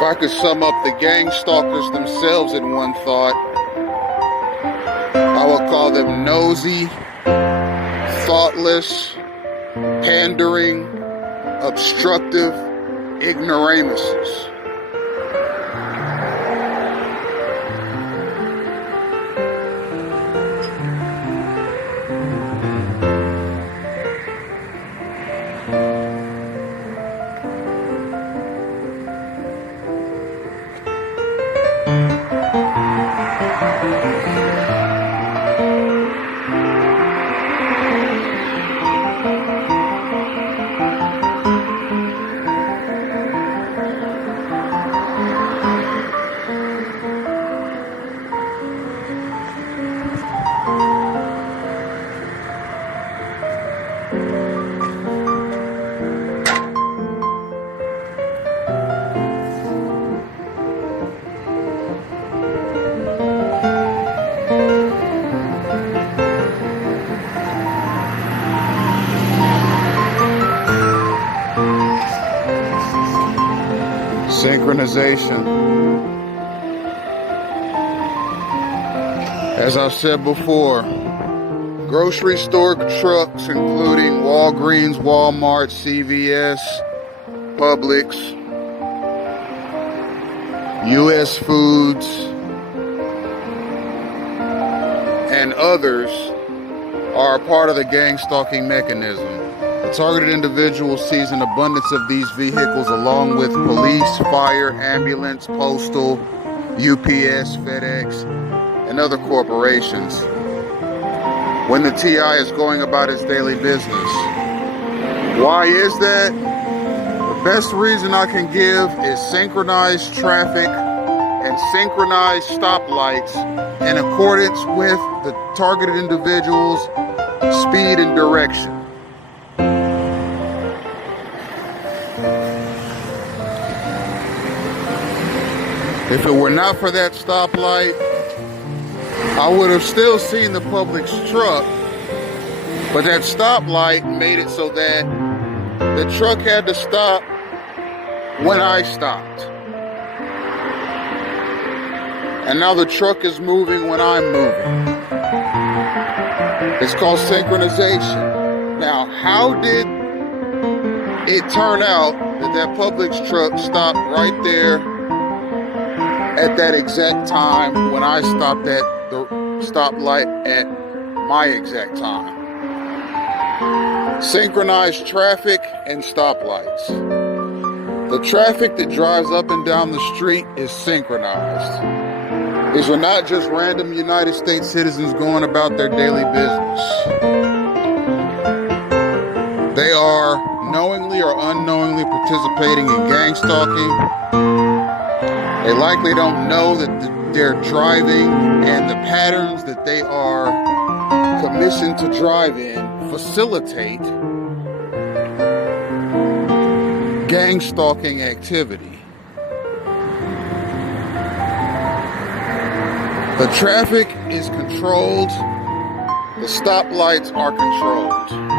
If I could sum up the gang stalkers themselves in one thought, I would call them nosy, thoughtless, pandering, obstructive ignoramuses. Synchronization. As I've said before, grocery store trucks including Walgreens, Walmart, CVS, Publix, US Foods, and others are a part of the gang stalking mechanism. A targeted individual sees an abundance of these vehicles along with police, fire, ambulance, postal, UPS, FedEx, and other corporations when the TI is going about his daily business. Why is that? The best reason I can give is synchronized traffic and synchronized stoplights in accordance with the targeted individual's speed and direction. If it were not for that stoplight, I would have still seen the Publix truck, but that stoplight made it so that the truck had to stop when I stopped. And now the truck is moving when I'm moving. It's called synchronization. Now, how did it turn out that that Publix truck stopped right there at that exact time when I stopped at the stoplight at my exact time? Synchronized traffic and stoplights. The traffic that drives up and down the street is synchronized. These are not just random United States citizens going about their daily business. They are knowingly or unknowingly participating in gang stalking. They likely don't know that they're driving, and the patterns that they are commissioned to drive in facilitate gang stalking activity. The traffic is controlled, the stoplights are controlled.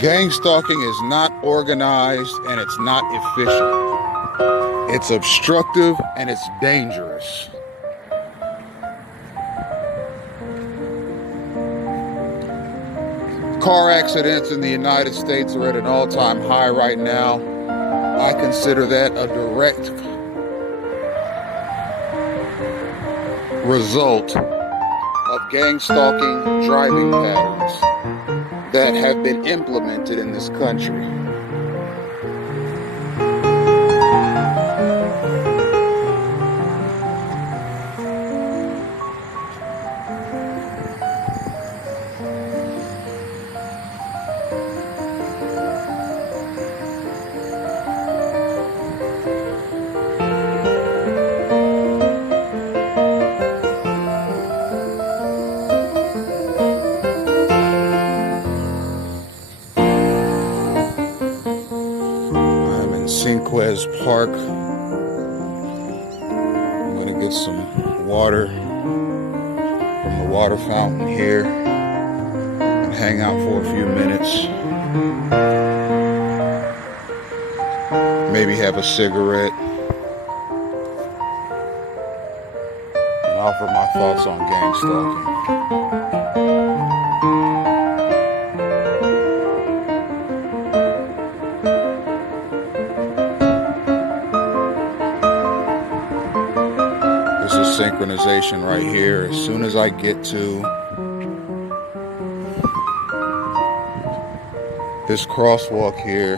Gang stalking is not organized and it's not efficient. It's obstructive and it's dangerous. Car accidents in the United States are at an all-time high right now. I consider that a direct result of gang-stalking driving patterns that have been implemented in this country. Park. I'm gonna get some water from the water fountain here and hang out for a few minutes. Maybe have a cigarette and offer my thoughts on gang stalking. Synchronization right here. As soon as I get to this crosswalk here,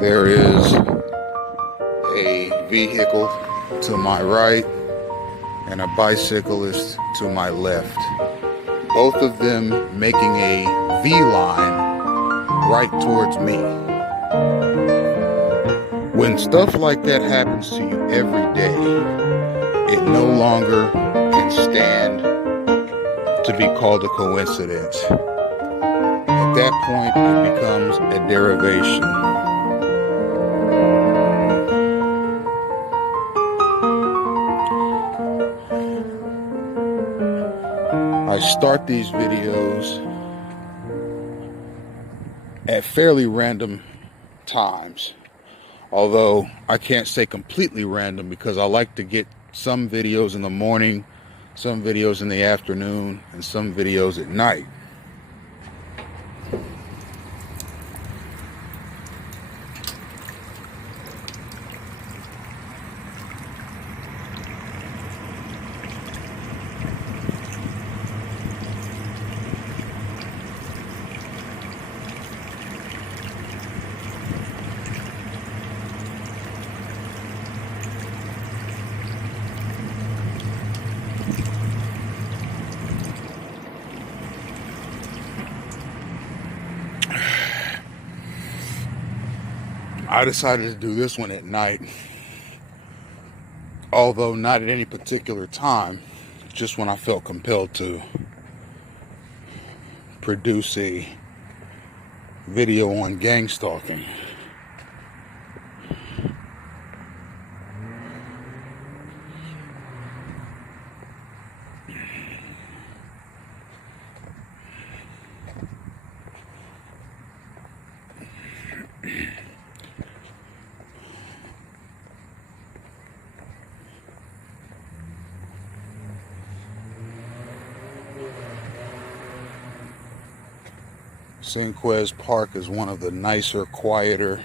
there is a vehicle to my right and a bicyclist to my left. Both of them making a V line right towards me. When stuff like that happens to you every day, it no longer can stand to be called a coincidence. At that point, it becomes a derivation. I start these videos at fairly random times. Although I can't say completely random because I like to get some videos in the morning, some videos in the afternoon, and some videos at night. I decided to do this one at night, although not at any particular time, just when I felt compelled to produce a video on gang stalking. Cinquez Park is one of the nicer, quieter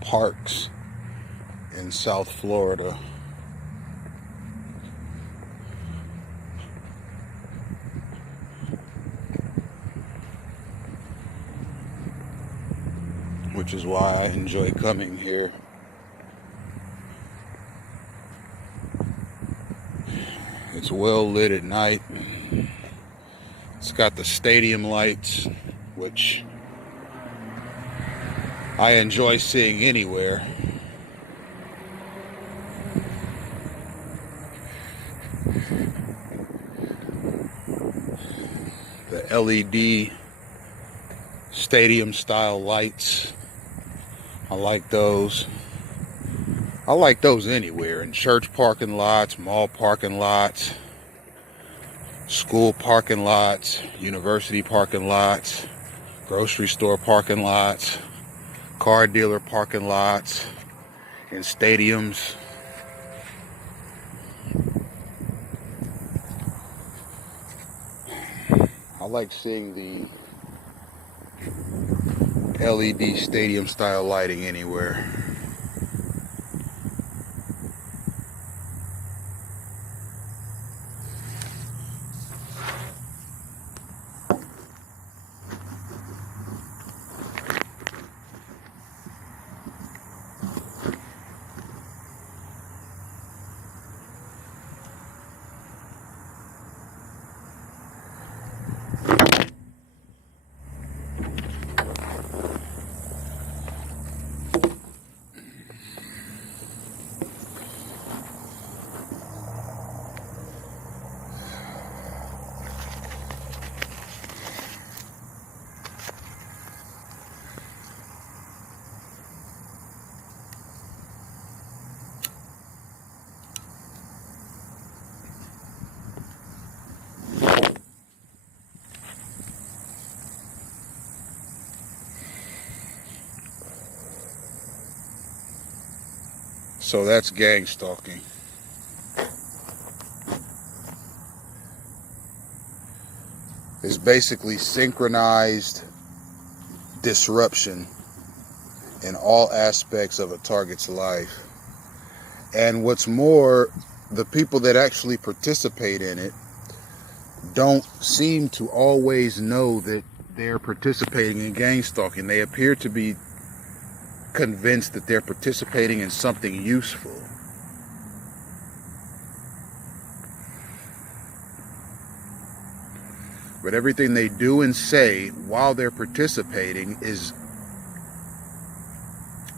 parks in South Florida. Which is why I enjoy coming here. It's well lit at night. It's got the stadium lights, which I enjoy seeing anywhere. The LED stadium style lights, I like those. I like those anywhere, in church parking lots, mall parking lots, school parking lots, university parking lots, grocery store parking lots, car dealer parking lots, in stadiums. I like seeing the LED stadium style lighting anywhere. So that's gang stalking. It's basically synchronized disruption in all aspects of a target's life. And what's more, the people that actually participate in it don't seem to always know that they're participating in gang stalking. They appear to be convinced that they're participating in something useful. But everything they do and say while they're participating is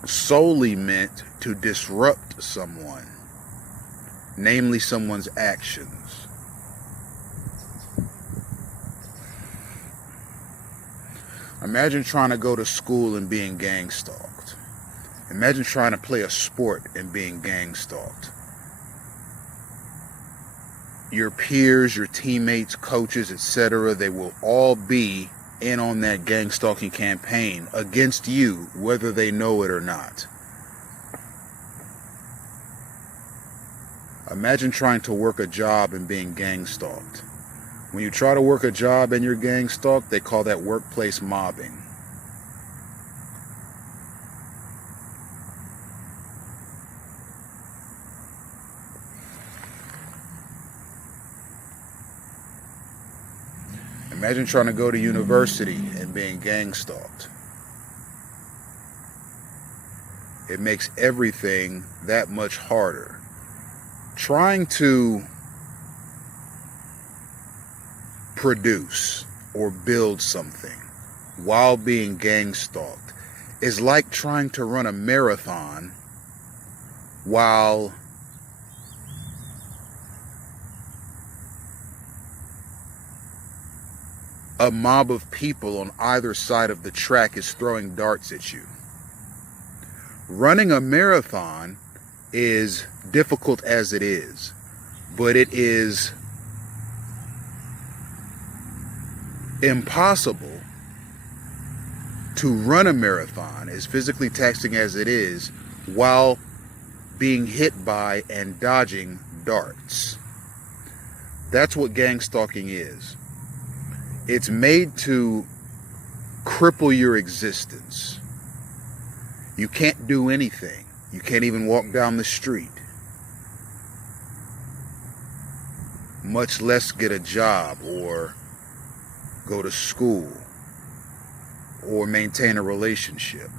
solely meant to disrupt someone, namely someone's actions. Imagine trying to go to school and being gang stalked. Imagine trying to play a sport and being gang stalked. Your peers, your teammates, coaches, etc., they will all be in on that gang stalking campaign against you, whether they know it or not. Imagine trying to work a job and being gang stalked. When you try to work a job and you're gang stalked, they call that workplace mobbing. Imagine trying to go to university and being gang stalked. It makes everything that much harder. Trying to produce or build something while being gang stalked is like trying to run a marathon while a mob of people on either side of the track is throwing darts at you. Running a marathon is difficult as it is, but it is impossible to run a marathon, as physically taxing as it is, while being hit by and dodging darts. That's what gang stalking is. It's made to cripple your existence. You can't do anything. You can't even walk down the street, much less get a job or go to school or maintain a relationship.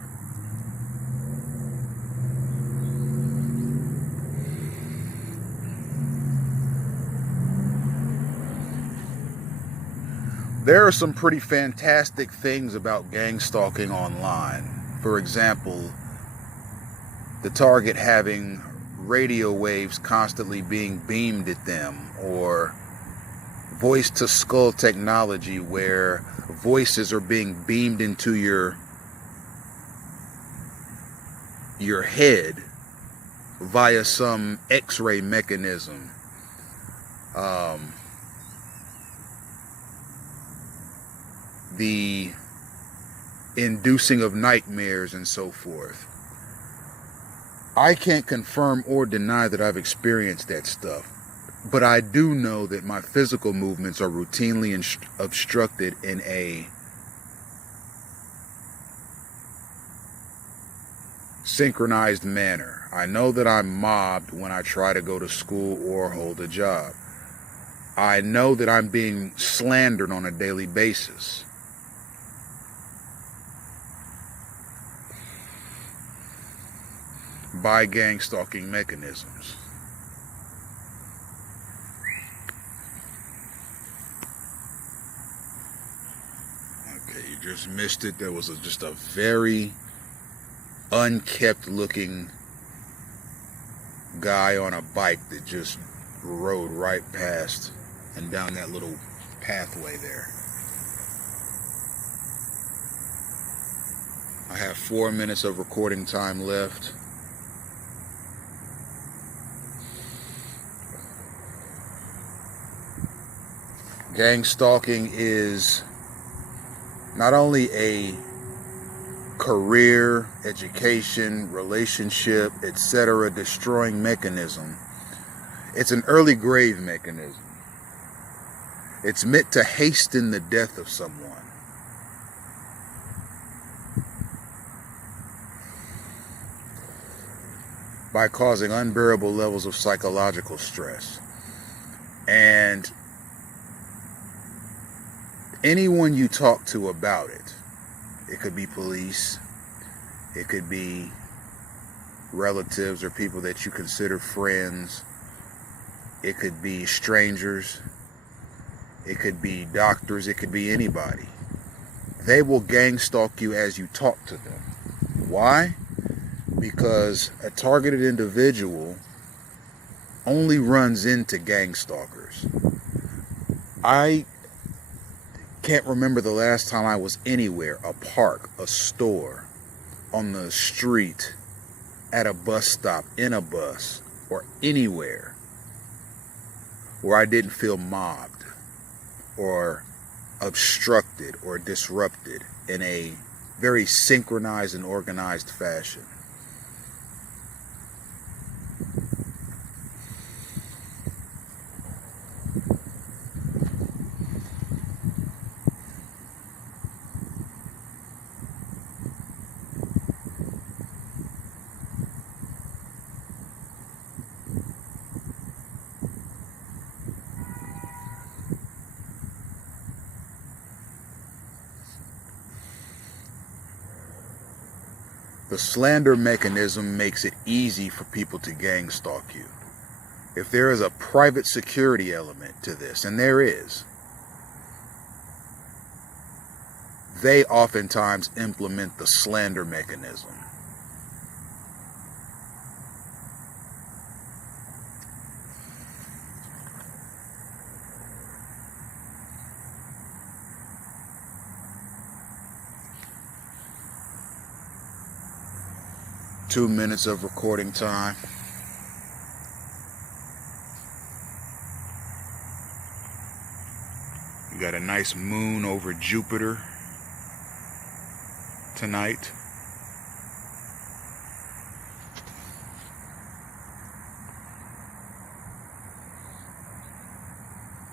There are some pretty fantastic things about gang stalking online. For example, the target having radio waves constantly being beamed at them, or voice to skull technology where voices are being beamed into your head via some X-ray mechanism. The inducing of nightmares and so forth. I can't confirm or deny that I've experienced that stuff, but I do know that my physical movements are routinely obstructed in a synchronized manner. I know that I'm mobbed when I try to go to school or hold a job. I know that I'm being slandered on a daily basis. By gang-stalking mechanisms. Okay, you just missed it. There was just a very unkept looking guy on a bike that just rode right past and down that little pathway there. I have 4 minutes of recording time left. Gang stalking is not only a career, education, relationship, etc. destroying mechanism, it's an early grave mechanism. It's meant to hasten the death of someone. By causing unbearable levels of psychological stress. And anyone you talk to about it, it could be police, it could be relatives or people that you consider friends, it could be strangers, it could be doctors, it could be anybody. They will gang stalk you as you talk to them. Why? Because a targeted individual only runs into gang stalkers. I can't remember the last time I was anywhere, a park, a store, on the street, at a bus stop, in a bus, or anywhere where I didn't feel mobbed or obstructed or disrupted in a very synchronized and organized fashion. The slander mechanism makes it easy for people to gang stalk you. If there is a private security element to this, and there is, they oftentimes implement the slander mechanism. Two minutes of recording time. You got a nice moon over Jupiter tonight.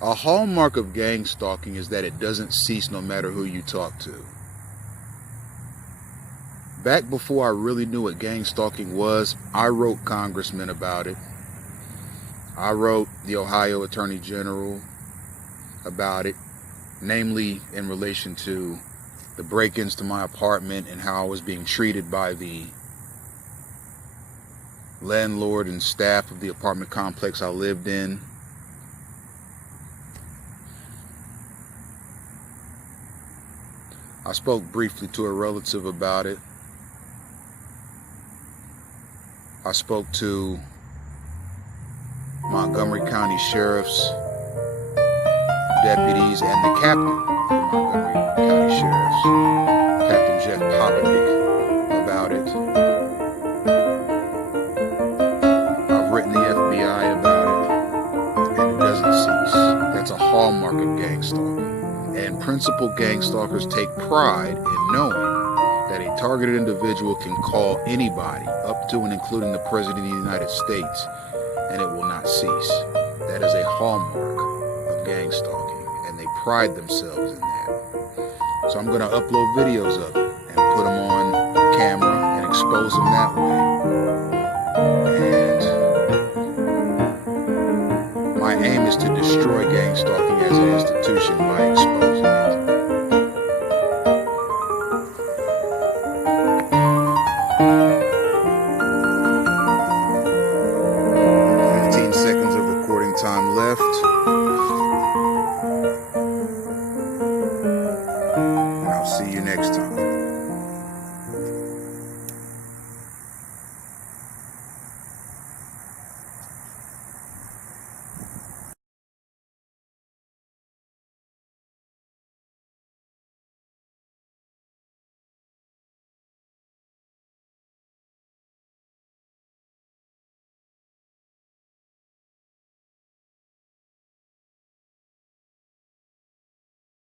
A hallmark of gang stalking is that it doesn't cease no matter who you talk to. Back before I really knew what gang stalking was, I wrote congressmen about it. I wrote the Ohio Attorney General about it, namely in relation to the break-ins to my apartment and how I was being treated by the landlord and staff of the apartment complex I lived in. I spoke briefly to a relative about it. I spoke to Montgomery County Sheriff's deputies and the captain of Montgomery County Sheriff's, Captain Jeff Popenick, about it. I've written the FBI about it, and it doesn't cease. That's a hallmark of gang stalking. And principal gang stalkers take pride in knowing targeted individual can call anybody, up to and including the President of the United States, and it will not cease. That is a hallmark of gang stalking, and they pride themselves in that. So I'm going to upload videos of it and put them on camera and expose them that way. And my aim is to destroy gang stalking as an institution by exposing